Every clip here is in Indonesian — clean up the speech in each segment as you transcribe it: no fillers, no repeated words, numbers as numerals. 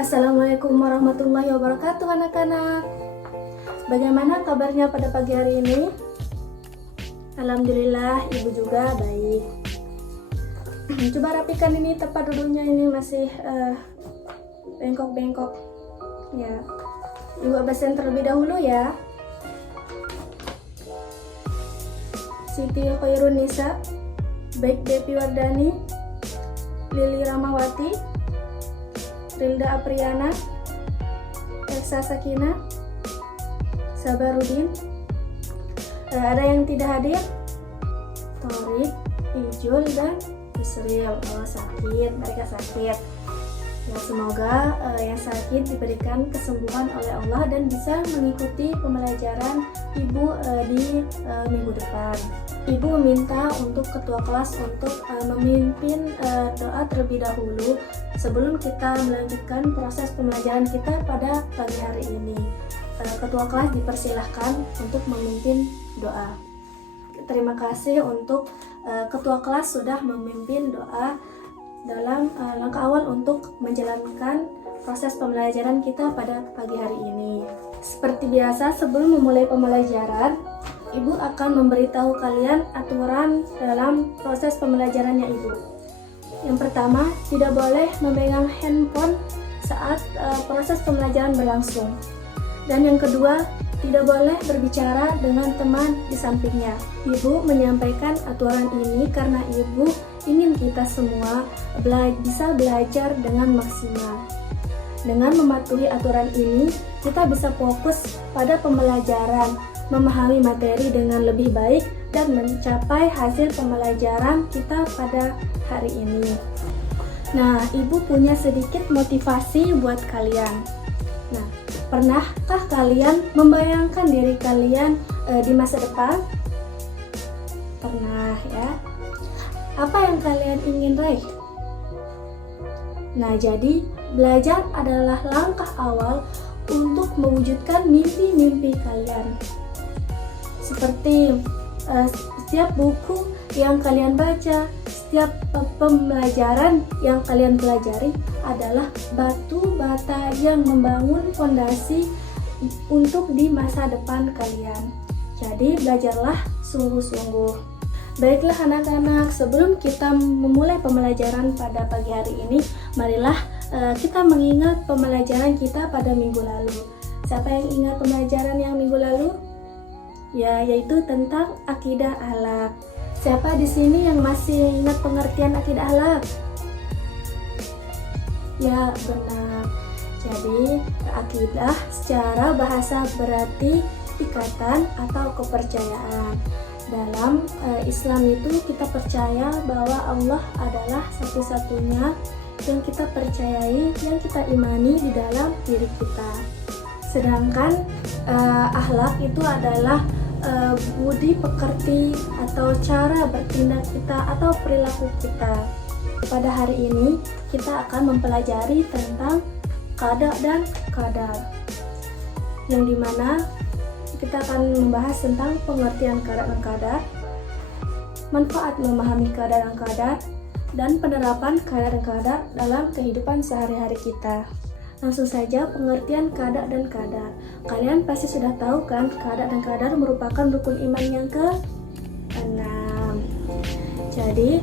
Assalamualaikum warahmatullahi wabarakatuh anak-anak. Bagaimana kabarnya pada pagi hari ini? Alhamdulillah, ibu juga baik. Coba rapikan ini tempat duduknya, ini masih bengkok-bengkok. Ya, ibu absen terlebih dahulu ya. Siti Khairun Nisa, Baik Depi Wardani, Lili Ramawati, Rilda Apriana, Elsa Sakina, Sabarudin. Ada yang tidak hadir? Torik, Ijul, dan Yusril. Sakit, mereka sakit. Ya, semoga yang sakit diberikan kesembuhan oleh Allah dan bisa mengikuti pembelajaran ibu di minggu depan. Ibu meminta untuk ketua kelas untuk memimpin doa terlebih dahulu sebelum kita melanjutkan proses pembelajaran kita pada pagi hari ini. Ketua kelas dipersilahkan untuk memimpin doa. Terima kasih untuk ketua kelas sudah memimpin doa dalam langkah awal untuk menjalankan proses pembelajaran kita pada pagi hari ini. Seperti biasa, sebelum memulai pembelajaran, Ibu akan memberitahu kalian aturan dalam proses pembelajarannya Ibu. Yang pertama, tidak boleh memegang handphone saat proses pembelajaran berlangsung. Dan yang kedua, tidak boleh berbicara dengan teman di sampingnya. Ibu menyampaikan aturan ini karena Ibu ingin kita semua bisa belajar dengan maksimal. Dengan mematuhi aturan ini, kita bisa fokus pada pembelajaran, memahami materi dengan lebih baik, dan mencapai hasil pembelajaran kita pada hari ini. Nah, Ibu punya sedikit motivasi buat kalian. Nah, pernahkah kalian membayangkan diri kalian di masa depan? Pernah ya? Apa yang kalian ingin raih? Nah, jadi belajar adalah langkah awal untuk mewujudkan mimpi-mimpi kalian. Seperti setiap buku yang kalian baca, setiap pembelajaran yang kalian pelajari adalah batu bata yang membangun fondasi untuk di masa depan kalian. Jadi belajarlah sungguh-sungguh. Baiklah anak-anak, sebelum kita memulai pembelajaran pada pagi hari ini, marilah kita mengingat pembelajaran kita pada minggu lalu. Siapa yang ingat pembelajaran yang minggu lalu? Ya, yaitu tentang akidah akhlak. Siapa di sini yang masih ingat pengertian akidah akhlak? Ya, benar. Jadi, akidah secara bahasa berarti ikatan atau kepercayaan. Dalam Islam itu kita percaya bahwa Allah adalah satu-satunya yang kita percayai, yang kita imani di dalam diri kita. Sedangkan akhlak itu adalah budi pekerti atau cara bertindak kita atau perilaku kita. Pada hari ini kita akan mempelajari tentang qada dan qadar, yang dimana kita akan membahas tentang pengertian qada dan qadar, manfaat memahami qada dan qadar, dan penerapan qada dan qadar dalam kehidupan sehari-hari kita. Langsung saja pengertian qada dan qadar. Kalian pasti sudah tahu kan, qada dan qadar merupakan rukun iman yang ke-6. Jadi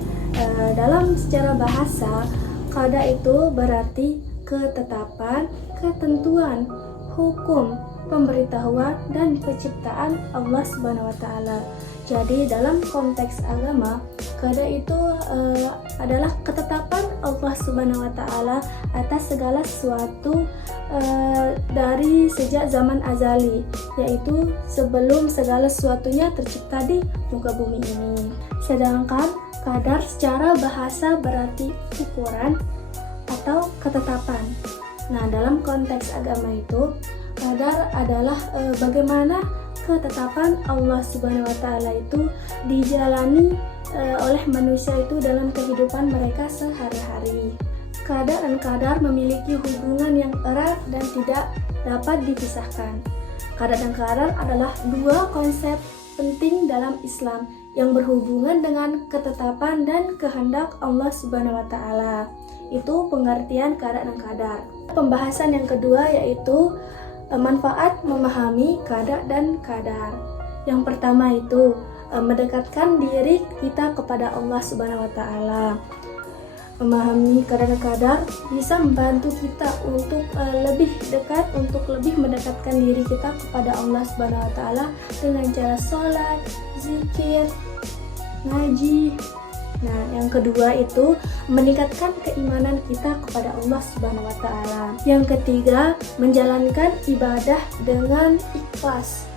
dalam secara bahasa, qada itu berarti ketetapan, ketentuan, hukum, pemberitahuan, dan penciptaan Allah Subhanahu wa Ta'ala. Jadi dalam konteks agama, qada itu adalah ketetapan Allah Subhanahu wa Ta'ala atas segala sesuatu dari sejak zaman azali, yaitu sebelum segala sesuatunya tercipta di muka bumi ini. Sedangkan qadar secara bahasa berarti ukuran atau ketetapan. Nah, dalam konteks agama itu, qadar adalah bagaimana ketetapan Allah Subhanahu wa Ta'ala itu dijalani oleh manusia itu dalam kehidupan mereka sehari-hari. Qada dan qadar memiliki hubungan yang erat dan tidak dapat dipisahkan. Qada dan qadar adalah dua konsep penting dalam Islam yang berhubungan dengan ketetapan dan kehendak Allah Subhanahu wa taala. Itu pengertian qada dan qadar. Pembahasan yang kedua yaitu manfaat memahami qada dan qadar. Yang pertama itu mendekatkan diri kita kepada Allah Subhanahu wa taala. Memahami qada dan qadar bisa membantu kita untuk lebih dekat, untuk lebih mendekatkan diri kita kepada Allah Subhanahu wa taala dengan cara sholat, zikir, ngaji. Nah, yang kedua itu meningkatkan keimanan kita kepada Allah Subhanahu wa taala. Yang ketiga, menjalankan ibadah dengan ikhlas.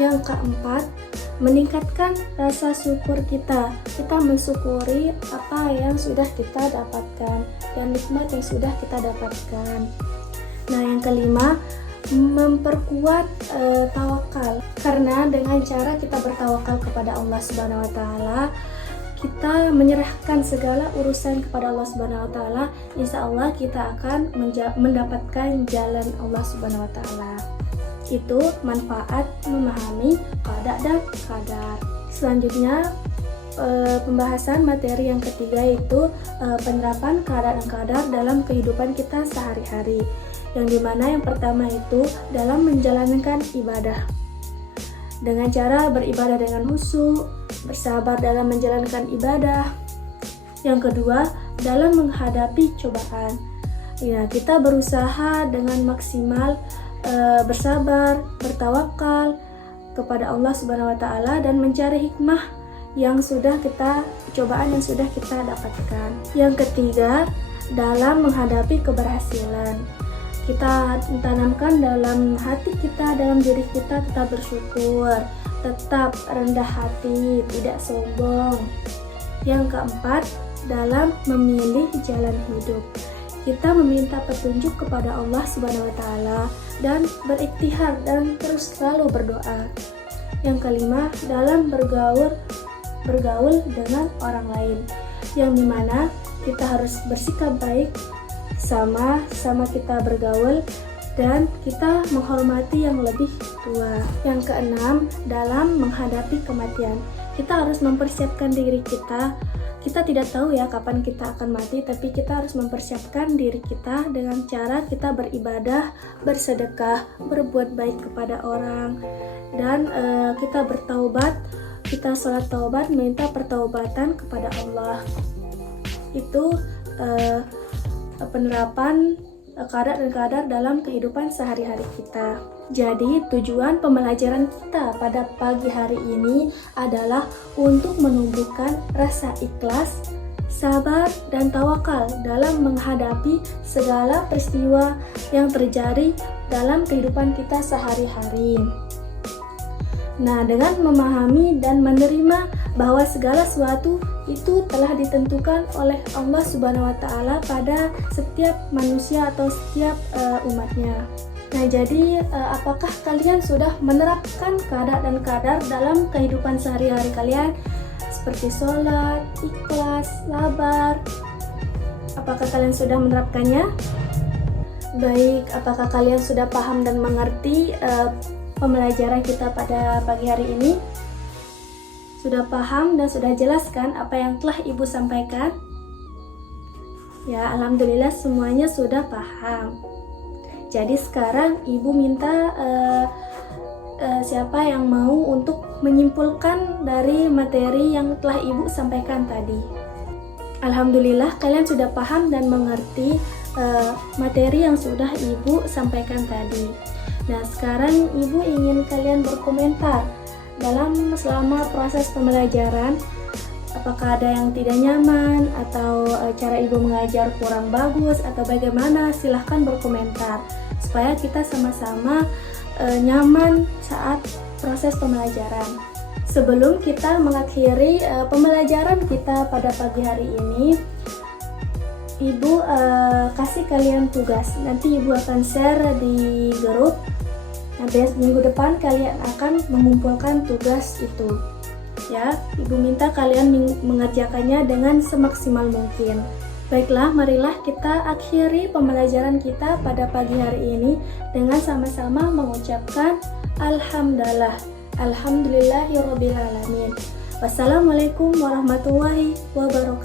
Yang keempat, meningkatkan rasa syukur kita. Kita mensyukuri apa yang sudah kita dapatkan dan nikmat yang sudah kita dapatkan. Nah, yang kelima, memperkuat tawakal. Karena dengan cara kita bertawakal kepada Allah Subhanahu wa taala, kita menyerahkan segala urusan kepada Allah Subhanahu wa taala, insya Allah kita akan mendapatkan jalan Allah Subhanahu wa taala. Itu manfaat memahami qada dan qadar. Selanjutnya pembahasan materi yang ketiga yaitu penerapan qada dan qadar dalam kehidupan kita sehari-hari. Yang dimana yang pertama itu dalam menjalankan ibadah dengan cara beribadah dengan khusyuk, bersabar dalam menjalankan ibadah. Yang kedua, dalam menghadapi cobaan. Ya, kita berusaha dengan maksimal bersabar, bertawakal kepada Allah Subhanahu wa taala dan mencari hikmah yang sudah kita cobaan yang sudah kita dapatkan. Yang ketiga, dalam menghadapi keberhasilan. Kita tanamkan dalam hati kita, dalam diri kita tetap bersyukur, tetap rendah hati, tidak sombong. Yang keempat, dalam memilih jalan hidup. Kita meminta petunjuk kepada Allah Subhanahu wa taala dan berikhtiar dan terus selalu berdoa. Yang kelima, dalam bergaul dengan orang lain. Yang dimana kita harus bersikap baik sama kita bergaul dan kita menghormati yang lebih tua. Yang keenam, dalam menghadapi kematian. Kita harus mempersiapkan diri kita. Kita tidak tahu ya kapan kita akan mati, tapi kita harus mempersiapkan diri kita dengan cara kita beribadah, bersedekah, berbuat baik kepada orang, dan kita bertaubat, kita sholat taubat, minta pertaubatan kepada Allah. Itu penerapan qada dan qadar dalam kehidupan sehari-hari kita. Jadi tujuan pembelajaran kita pada pagi hari ini adalah untuk menumbuhkan rasa ikhlas, sabar, dan tawakal dalam menghadapi segala peristiwa yang terjadi dalam kehidupan kita sehari-hari. Nah, dengan memahami dan menerima bahwa segala sesuatu itu telah ditentukan oleh Allah Subhanahu wa taala pada setiap manusia atau setiap umatnya. Nah, jadi apakah kalian sudah menerapkan qada dan qadar dalam kehidupan sehari-hari kalian? Seperti sholat, ikhlas, sabar. Apakah kalian sudah menerapkannya? Baik, apakah kalian sudah paham dan mengerti pembelajaran kita pada pagi hari ini? Sudah paham dan sudah jelaskan apa yang telah Ibu sampaikan? Ya, alhamdulillah semuanya sudah paham. Jadi sekarang Ibu minta siapa yang mau untuk menyimpulkan dari materi yang telah Ibu sampaikan tadi. Alhamdulillah kalian sudah paham dan mengerti materi yang sudah Ibu sampaikan tadi. Nah, sekarang Ibu ingin kalian berkomentar selama proses pembelajaran. Apakah ada yang tidak nyaman atau cara Ibu mengajar kurang bagus atau bagaimana? Silahkan berkomentar supaya kita sama-sama nyaman saat proses pembelajaran. Sebelum kita mengakhiri pembelajaran kita pada pagi hari ini, Ibu kasih kalian tugas. Nanti Ibu akan share di grup. Nanti minggu depan kalian akan mengumpulkan tugas itu. Ya, Ibu minta kalian mengerjakannya dengan semaksimal mungkin. Baiklah, marilah kita akhiri pembelajaran kita pada pagi hari ini dengan sama-sama mengucapkan Alhamdulillah. Alhamdulillahirrabbilalamin. Wassalamualaikum warahmatullahi wabarakatuh.